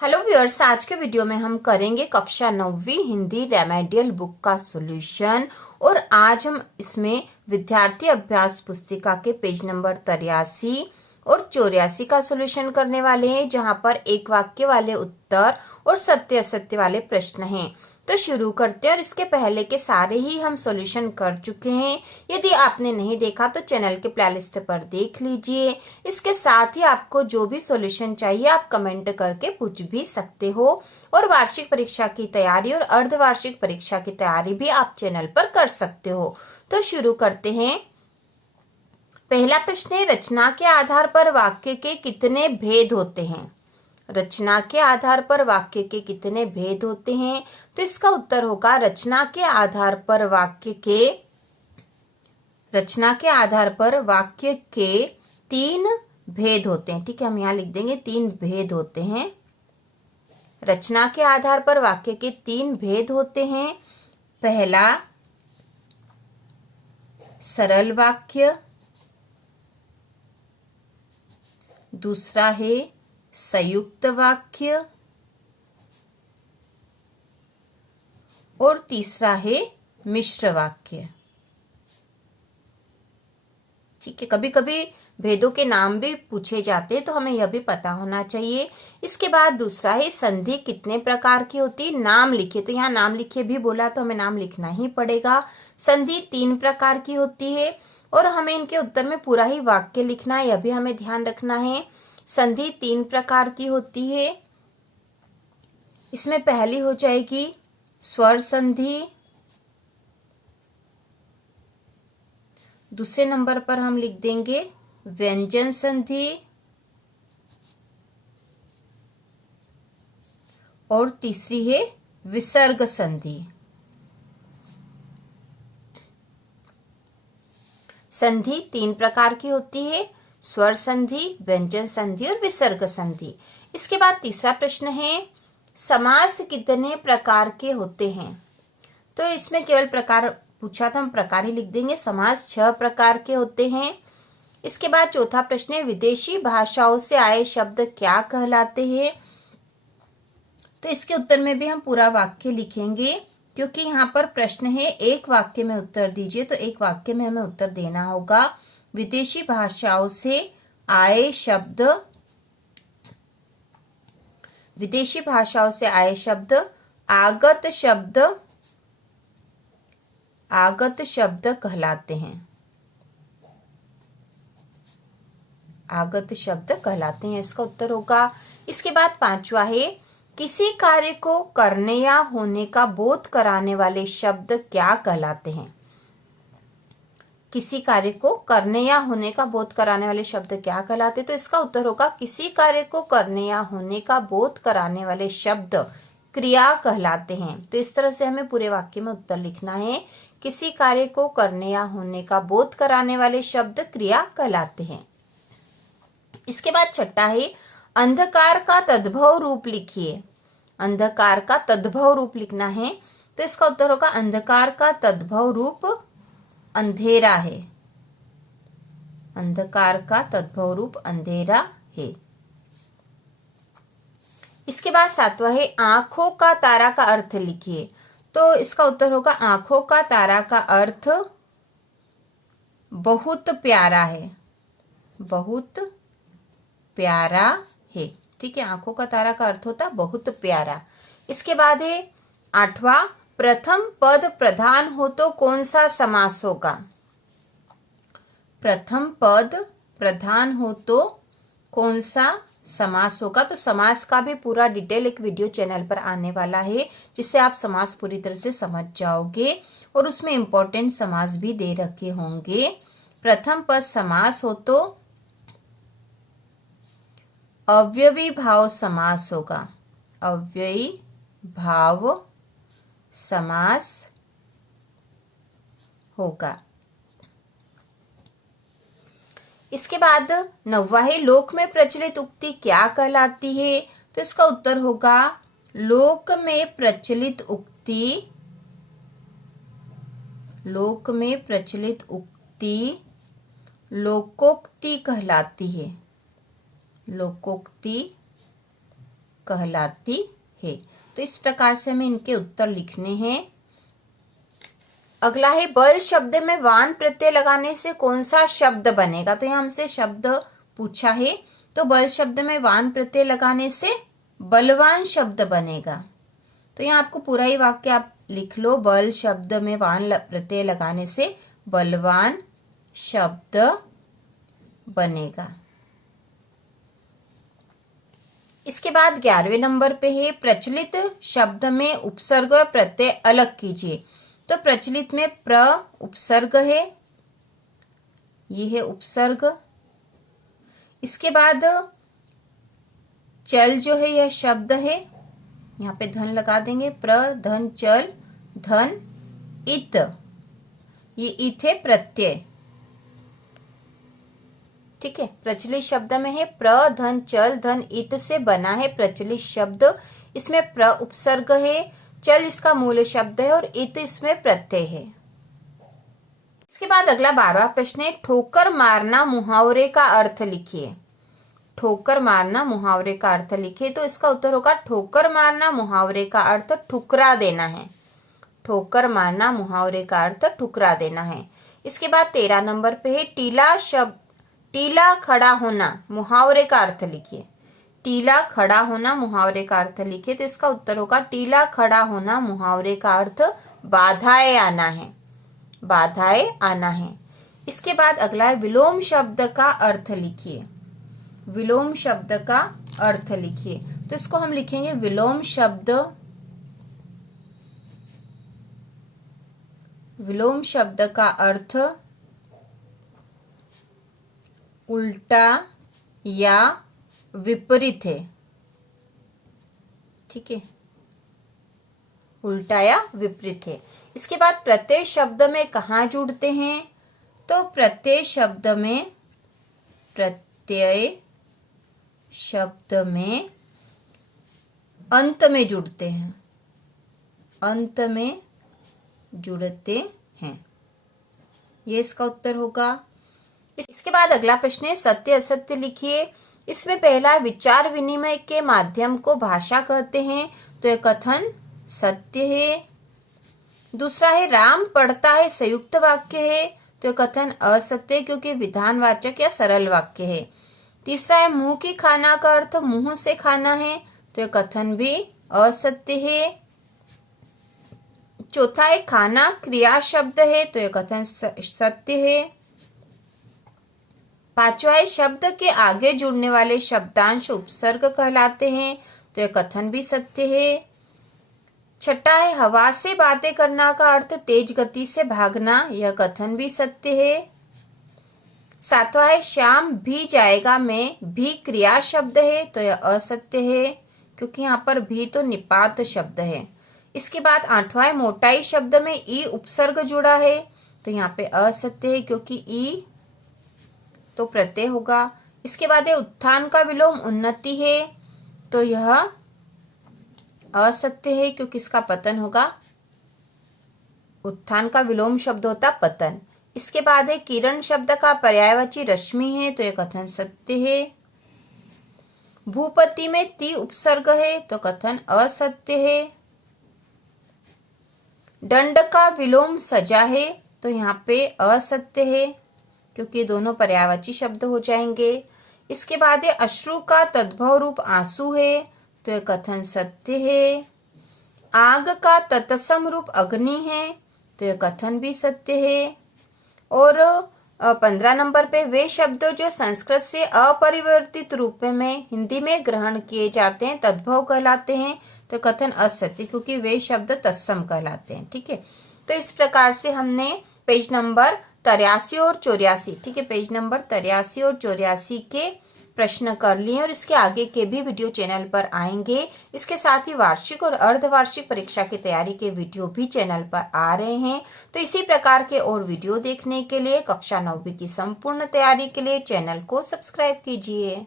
Hello viewers, आज के video में हम करेंगे कक्षा 9वीं हिंदी रेमेडियल बुक का सॉल्यूशन। और आज हम इसमें विद्यार्थी अभ्यास पुस्तिका के पेज नंबर 83 और 84 का सॉल्यूशन करने वाले हैं, जहां पर एक वाक्य वाले उत्तर और सत्य असत्य वाले प्रश्न हैं। तो शुरू करते हैं। और इसके पहले के सारे ही हम सॉल्यूशन कर चुके हैं। यदि आपने नहीं देखा तो चैनल के प्लेलिस्ट पर देख लीजिए। इसके साथ ही आपको जो भी सॉल्यूशन चाहिए आप कमेंट करके पूछ भी सकते हो। और वार्षिक परीक्षा की तैयारी और अर्धवार्षिक परीक्षा की तैयारी भी आप चैनल पर कर सकते हो। तो शुरू करते हैं। पहला प्रश्न है, रचना के आधार पर वाक्य के कितने भेद होते हैं? रचना के आधार पर वाक्य के कितने भेद होते हैं? तो इसका उत्तर होगा रचना के आधार पर वाक्य के 3 भेद होते हैं। ठीक है, हम यहाँ लिख देंगे 3 भेद होते हैं। रचना के आधार पर वाक्य के 3 भेद होते हैं। पहला, सरल वाक्य। दूसरा है संयुक्त वाक्य। और तीसरा है मिश्र वाक्य। ठीक है, कभी कभी भेदों के नाम भी पूछे जाते हैं, तो हमें यह भी पता होना चाहिए। इसके बाद दूसरा है संधि कितने प्रकार की होती है? नाम लिखे, तो यहाँ नाम लिखे भी बोला तो हमें नाम लिखना ही पड़ेगा। संधि 3 प्रकार की होती है और हमें इनके उत्तर में पूरा ही वाक्य लिखना है, यह भी हमें ध्यान रखना है। संधि 3 प्रकार की होती है। इसमें पहली हो जाएगी स्वर संधि। दूसरे नंबर पर हम लिख देंगे व्यंजन संधि। और तीसरी है विसर्ग संधि। संधि 3 प्रकार की होती है, स्वर संधि, व्यंजन संधि और विसर्ग संधि। इसके बाद तीसरा प्रश्न है, समास कितने प्रकार के होते हैं? तो इसमें केवल प्रकार पूछा तो हम प्रकार ही लिख देंगे। समास 6 प्रकार के होते हैं। इसके बाद चौथा प्रश्न है, विदेशी भाषाओं से आए शब्द क्या कहलाते हैं? तो इसके उत्तर में भी हम पूरा वाक्य लिखेंगे, क्योंकि यहाँ पर प्रश्न है एक वाक्य में उत्तर दीजिए, तो एक वाक्य में हमें उत्तर देना होगा। विदेशी भाषाओं से आए शब्द, विदेशी भाषाओं से आए शब्द आगत शब्द कहलाते हैं। आगत शब्द कहलाते हैं, इसका उत्तर होगा। इसके बाद पांचवा है, किसी कार्य को करने या होने का बोध कराने वाले शब्द क्या कहलाते हैं? किसी कार्य को करने या होने का बोध कराने वाले शब्द क्या कहलाते हैं? तो इसका उत्तर होगा किसी कार्य को करने या होने का बोध कराने वाले शब्द क्रिया कहलाते हैं। तो इस तरह से हमें पूरे वाक्य में उत्तर लिखना है। किसी कार्य को करने या होने का बोध कराने वाले शब्द क्रिया कहलाते हैं। इसके बाद छठा है, अंधकार का तद्भव रूप लिखिए। अंधकार का तद्भव रूप लिखना है, तो इसका उत्तर होगा अंधकार का तद्भव रूप अंधेरा है। अंधकार का तद्भव रूप अंधेरा है। इसके बाद सातवां है, आंखों का तारा का अर्थ लिखिए। तो इसका उत्तर होगा आंखों का तारा का अर्थ बहुत प्यारा है। बहुत प्यारा है। ठीक है, आंखों का तारा का अर्थ होता बहुत प्यारा। इसके बाद है आठवां, प्रथम पद प्रधान हो तो कौन सा समास होगा? प्रथम पद प्रधान हो तो कौन सा समास होगा? तो समास का भी पूरा डिटेल एक वीडियो चैनल पर आने वाला है, जिससे आप समास पूरी तरह से समझ जाओगे और उसमें इंपॉर्टेंट समास भी दे रखे होंगे। प्रथम पद समास हो तो अव्ययी भाव समास होगा। अव्ययी भाव समास होगा। इसके बाद नौवां है, लोक में प्रचलित उक्ति क्या कहलाती है? तो इसका उत्तर होगा लोक में प्रचलित उक्ति, लोक में प्रचलित उक्ति लोकोक्ति कहलाती है। लोकोक्ति कहलाती है। तो इस प्रकार से हमें इनके उत्तर लिखने हैं। अगला है बल शब्द में वान प्रत्यय लगाने से कौन सा शब्द बनेगा। तो यहाँ हमसे शब्द पूछा है, तो बल शब्द में वान प्रत्यय लगाने से बलवान शब्द बनेगा। तो यहाँ आपको पूरा ही वाक्य आप लिख लो, बल शब्द में वान प्रत्यय लगाने से बलवान शब्द बनेगा। इसके बाद 11वें नंबर पे है प्रचलित शब्द में उपसर्ग प्रत्यय अलग कीजिए। तो प्रचलित में प्र उपसर्ग है, ये है उपसर्ग। इसके बाद चल जो है यह शब्द है, यहाँ पे धन लगा देंगे, प्र धन चल धन इत, ये इत है प्रत्यय। ठीक है, प्रचलित शब्द में है प्र धन चल धन इत से बना है प्रचलित शब्द। इसमें प्र उपसर्ग है, चल इसका मूल शब्द है और इत इसमें प्रत्यय है। इसके बाद अगला 12वां प्रश्न है ठोकर मारना मुहावरे का अर्थ लिखिए। ठोकर मारना मुहावरे का अर्थ लिखिए। तो इसका उत्तर होगा ठोकर मारना मुहावरे का अर्थ ठुकरा देना है। ठोकर मारना मुहावरे का अर्थ ठुकरा देना है। इसके बाद 13 नंबर पे है टीला शब्द, टीला खड़ा होना मुहावरे का अर्थ लिखिए। टीला खड़ा होना मुहावरे का अर्थ लिखिए। तो इसका उत्तर होगा टीला खड़ा होना मुहावरे का अर्थ बाधाएं आना है। बाधाएं आना है। इसके बाद अगला है विलोम शब्द का अर्थ लिखिए। विलोम शब्द का अर्थ लिखिए। तो इसको हम लिखेंगे विलोम शब्द, विलोम शब्द का अर्थ उल्टा या विपरीत है। ठीक है, उल्टा या विपरीत है। इसके बाद प्रत्यय शब्द में कहाँ जुड़ते हैं। तो प्रत्यय शब्द में, प्रत्यय शब्द में अंत में जुड़ते हैं। अंत में जुड़ते हैं, ये इसका उत्तर होगा। इसके बाद अगला प्रश्न है सत्य असत्य लिखिए। इसमें पहला विचार विनिमय के माध्यम को भाषा कहते हैं। तो यह कथन सत्य है। दूसरा है राम पढ़ता है संयुक्त वाक्य है। तो यह कथन असत्य क्योंकि विधानवाचक या सरल वाक्य है। तीसरा है मुंह की खाना का अर्थ मुंह से खाना है। तो यह कथन भी असत्य है। चौथा है खाना क्रिया शब्द है। तो यह कथन सत्य है। पांचवा है शब्द के आगे जुड़ने वाले शब्दांश उपसर्ग कहलाते हैं। तो यह कथन भी सत्य है। छठा है हवा से बातें करना का अर्थ तेज गति से भागना। यह कथन भी सत्य है। सातवां है श्याम भी जाएगा में भी क्रिया शब्द है। तो यह असत्य है क्योंकि यहाँ पर भी तो निपात शब्द है। इसके बाद आठवां है मोटाई शब्द में ई उपसर्ग जुड़ा है। तो यहाँ पे असत्य है क्योंकि ई तो प्रत्यय होगा। इसके बाद है उत्थान का विलोम उन्नति है। तो यह असत्य है क्योंकि इसका पतन होगा। उत्थान का विलोम शब्द होता पतन। इसके बाद है किरण शब्द का पर्यायवाची रश्मि है। तो यह कथन सत्य है। भूपति में ती उपसर्ग है। तो कथन असत्य है। दंड का विलोम सजा है। तो यहाँ पे असत्य है क्योंकि दोनों पर्यायवाची शब्द हो जाएंगे। इसके बाद है अश्रु का तद्भव रूप आंसू है। तो यह कथन सत्य है। आग का तत्सम रूप अग्नि है। तो यह कथन भी सत्य है। और 15 नंबर पे वे शब्द जो संस्कृत से अपरिवर्तित रूप में हिंदी में ग्रहण किए जाते हैं तद्भव कहलाते हैं। तो कथन असत्य क्योंकि वे शब्द तत्सम कहलाते हैं। ठीक है, तो इस प्रकार से हमने पेज नंबर 83 और 84, ठीक है, पेज नंबर 83 और 84 के प्रश्न कर लिए और इसके आगे के भी वीडियो चैनल पर आएंगे। इसके साथ ही वार्षिक और अर्धवार्षिक परीक्षा की तैयारी के वीडियो भी चैनल पर आ रहे हैं। तो इसी प्रकार के और वीडियो देखने के लिए कक्षा 9वीं की संपूर्ण तैयारी के लिए चैनल को सब्सक्राइब कीजिए।